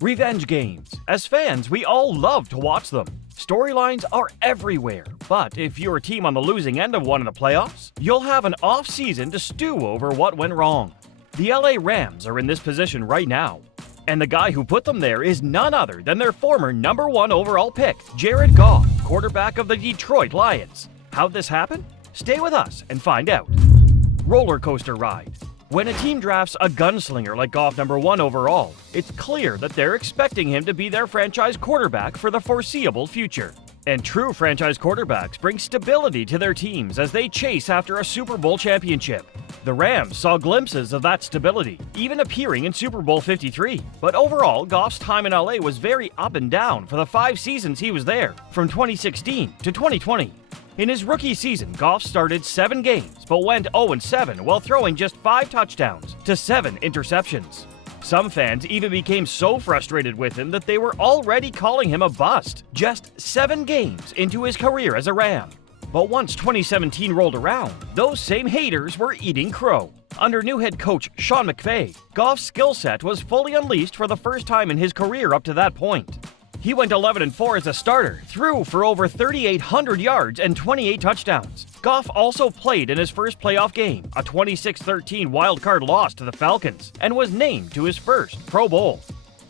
Revenge games. As fans, we all love to watch them. Storylines are everywhere, but if you're a team on the losing end of one in the playoffs, you'll have an off-season to stew over what went wrong. The LA Rams are in this position right now, and the guy who put them there is none other than their former number 1 overall pick, Jared Goff, quarterback of the Detroit Lions. How'd this happen? Stay with us and find out. Roller coaster ride. When a team drafts a gunslinger like Goff number 1 overall, it's clear that they're expecting him to be their franchise quarterback for the foreseeable future. And true franchise quarterbacks bring stability to their teams as they chase after a Super Bowl championship. The Rams saw glimpses of that stability, even appearing in Super Bowl 53. But overall, Goff's time in LA was very up and down for the 5 seasons he was there, from 2016 to 2020. In his rookie season, Goff started 7 games, but went 0-7 while throwing just 5 touchdowns to 7 interceptions. Some fans even became so frustrated with him that they were already calling him a bust, just 7 games into his career as a Ram. But once 2017 rolled around, those same haters were eating crow. Under new head coach Sean McVay, Goff's skill set was fully unleashed for the first time in his career up to that point. He went 11-4 as a starter, threw for over 3,800 yards and 28 touchdowns. Goff also played in his first playoff game, a 26-13 wildcard loss to the Falcons, and was named to his first Pro Bowl.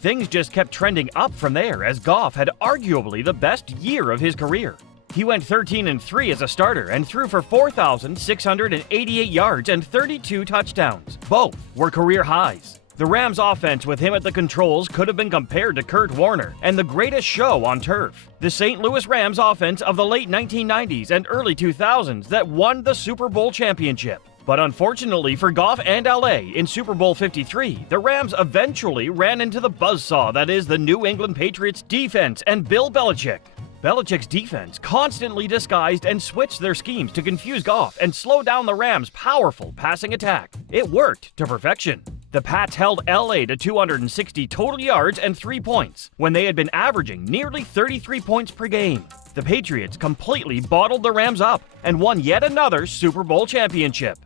Things just kept trending up from there as Goff had arguably the best year of his career. He went 13-3 as a starter and threw for 4,688 yards and 32 touchdowns. Both were career highs. The Rams' offense with him at the controls could have been compared to Kurt Warner and the greatest show on turf. The St. Louis Rams offense of the late 1990s and early 2000s that won the Super Bowl championship. But unfortunately for Goff and LA in Super Bowl 53, the Rams eventually ran into the buzzsaw that is the New England Patriots defense and Bill Belichick. Belichick's defense constantly disguised and switched their schemes to confuse Goff and slow down the Rams' powerful passing attack. It worked to perfection. The Pats held LA to 260 total yards and 3 points, when they had been averaging nearly 33 points per game. The Patriots completely bottled the Rams up and won yet another Super Bowl championship.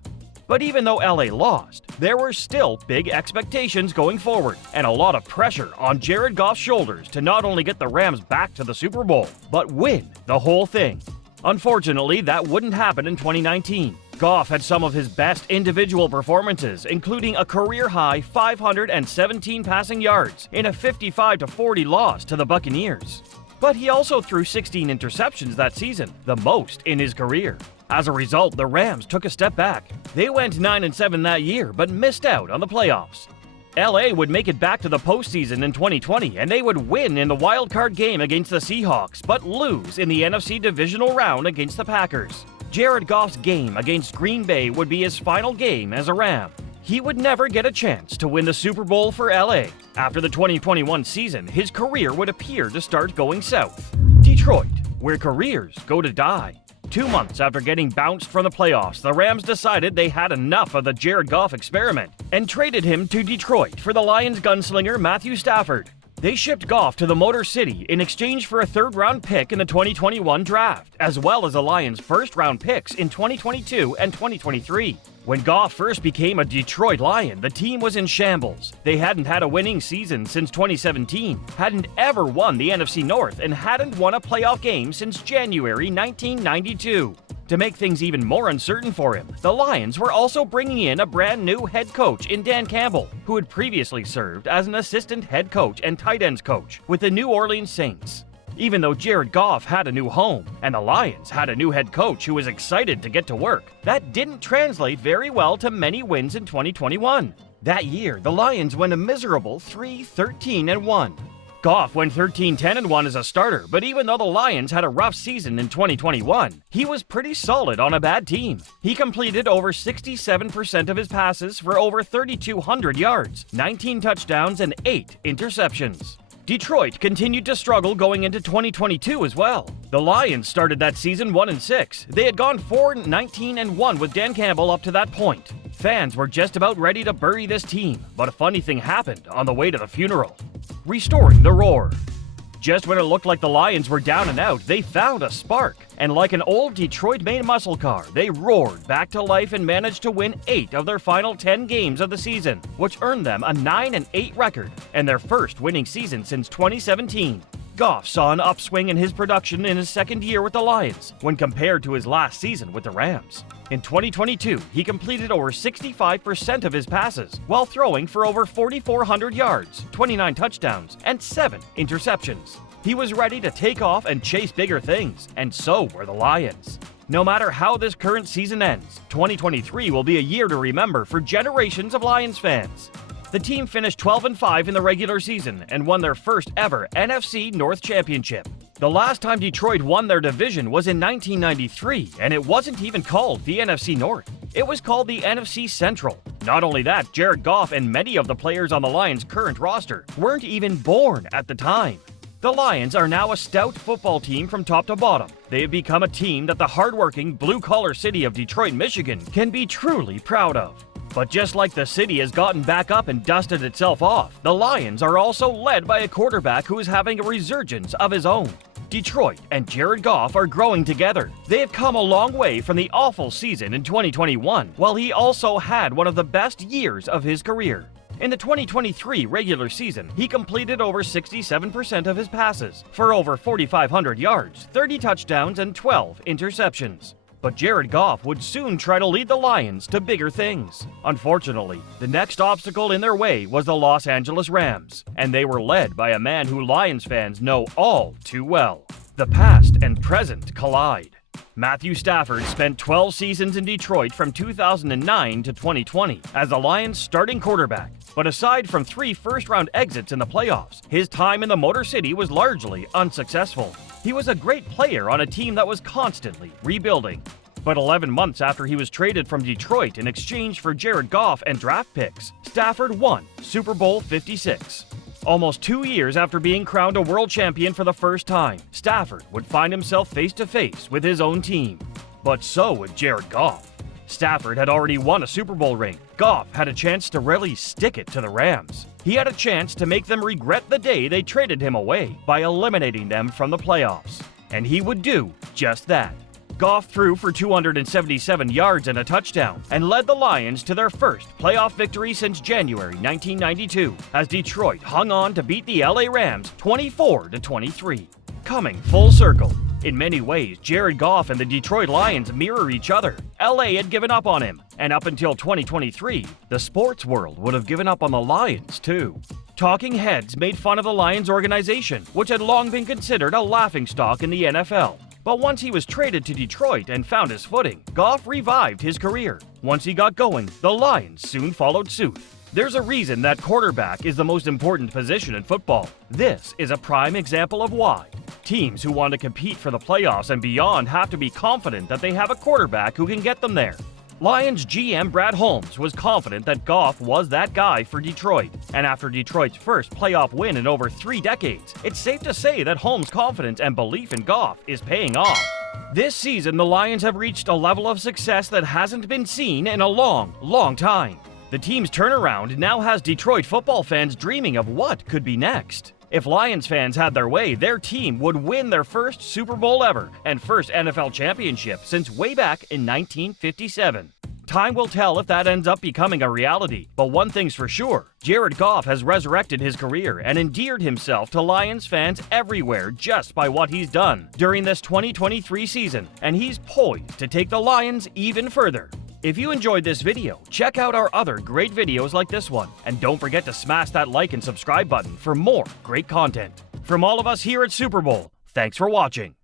But even though LA lost, there were still big expectations going forward and a lot of pressure on Jared Goff's shoulders to not only get the Rams back to the Super Bowl, but win the whole thing. Unfortunately, that wouldn't happen in 2019. Goff had some of his best individual performances, including a career-high 517 passing yards in a 55-40 loss to the Buccaneers. But he also threw 16 interceptions that season, the most in his career. As a result, the Rams took a step back. They went 9-7 that year, but missed out on the playoffs. LA would make it back to the postseason in 2020, and they would win in the wildcard game against the Seahawks, but lose in the NFC divisional round against the Packers. Jared Goff's game against Green Bay would be his final game as a Ram. He would never get a chance to win the Super Bowl for LA. After the 2021 season, his career would appear to start going south. Detroit, where careers go to die. 2 months after getting bounced from the playoffs, the Rams decided they had enough of the Jared Goff experiment and traded him to Detroit for the Lions gunslinger Matthew Stafford. They shipped Goff to the Motor City in exchange for a 3rd-round pick in the 2021 draft, as well as the Lions' first-round picks in 2022 and 2023. When Goff first became a Detroit Lion, the team was in shambles. They hadn't had a winning season since 2017, hadn't ever won the NFC North, and hadn't won a playoff game since January 1992. To make things even more uncertain for him, the Lions were also bringing in a brand new head coach in Dan Campbell, who had previously served as an assistant head coach and tight ends coach with the New Orleans Saints. Even though Jared Goff had a new home, and the Lions had a new head coach who was excited to get to work, that didn't translate very well to many wins in 2021. That year, the Lions went a miserable 3-13-1. Goff went 13-10-1 as a starter, but even though the Lions had a rough season in 2021, he was pretty solid on a bad team. He completed over 67% of his passes for over 3,200 yards, 19 touchdowns, and 8 interceptions. Detroit continued to struggle going into 2022 as well. The Lions started that season 1-6. They had gone 4-19-1 with Dan Campbell up to that point. Fans were just about ready to bury this team, but a funny thing happened on the way to the funeral. Restoring the roar. Just when it looked like the Lions were down and out, they found a spark. And like an old Detroit-made muscle car, they roared back to life and managed to win 8 of their final 10 games of the season, which earned them a 9-8 record and their first winning season since 2017. Goff saw an upswing in his production in his second year with the Lions when compared to his last season with the Rams. In 2022, he completed over 65% of his passes while throwing for over 4,400 yards, 29 touchdowns, and 7 interceptions. He was ready to take off and chase bigger things, and so were the Lions. No matter how this current season ends, 2023 will be a year to remember for generations of Lions fans. The team finished 12-5 in the regular season and won their first ever NFC North Championship. The last time Detroit won their division was in 1993, and it wasn't even called the NFC North. It was called the NFC Central. Not only that, Jared Goff and many of the players on the Lions' current roster weren't even born at the time. The Lions are now a stout football team from top to bottom. They have become a team that the hardworking, blue-collar city of Detroit, Michigan can be truly proud of. But just like the city has gotten back up and dusted itself off, the Lions are also led by a quarterback who is having a resurgence of his own. Detroit and Jared Goff are growing together. They have come a long way from the awful season in 2021, while he also had one of the best years of his career. In the 2023 regular season, he completed over 67% of his passes for over 4,500 yards, 30 touchdowns, and 12 interceptions. But Jared Goff would soon try to lead the Lions to bigger things. Unfortunately, the next obstacle in their way was the Los Angeles Rams, and they were led by a man who Lions fans know all too well. The past and present collide. Matthew Stafford spent 12 seasons in Detroit from 2009 to 2020 as the Lions' starting quarterback. But aside from 3 first-round exits in the playoffs, his time in the Motor City was largely unsuccessful. He was a great player on a team that was constantly rebuilding. But 11 months after he was traded from Detroit in exchange for Jared Goff and draft picks, Stafford won Super Bowl 56. Almost 2 years after being crowned a world champion for the first time, Stafford would find himself face-to-face with his own team. But so would Jared Goff. Stafford had already won a Super Bowl ring. Goff had a chance to really stick it to the Rams. He had a chance to make them regret the day they traded him away by eliminating them from the playoffs. And he would do just that. Goff threw for 277 yards and a touchdown and led the Lions to their first playoff victory since January 1992 as Detroit hung on to beat the LA Rams 24-23. Coming full circle. In many ways, Jared Goff and the Detroit Lions mirror each other. LA had given up on him, and up until 2023, the sports world would have given up on the Lions too. Talking heads made fun of the Lions organization, which had long been considered a laughingstock in the NFL. But once he was traded to Detroit and found his footing, Goff revived his career. Once he got going, the Lions soon followed suit. There's a reason that quarterback is the most important position in football. This is a prime example of why. Teams who want to compete for the playoffs and beyond have to be confident that they have a quarterback who can get them there. Lions GM Brad Holmes was confident that Goff was that guy for Detroit. And after Detroit's first playoff win in over 3 decades, it's safe to say that Holmes' confidence and belief in Goff is paying off. This season, the Lions have reached a level of success that hasn't been seen in a long, long time. The team's turnaround now has Detroit football fans dreaming of what could be next. If Lions fans had their way, their team would win their first Super Bowl ever and first NFL championship since way back in 1957. Time will tell if that ends up becoming a reality, but one thing's for sure, Jared Goff has resurrected his career and endeared himself to Lions fans everywhere just by what he's done during this 2023 season, and he's poised to take the Lions even further. If you enjoyed this video, check out our other great videos like this one, and don't forget to smash that like and subscribe button for more great content. From all of us here at Super Bowl, thanks for watching.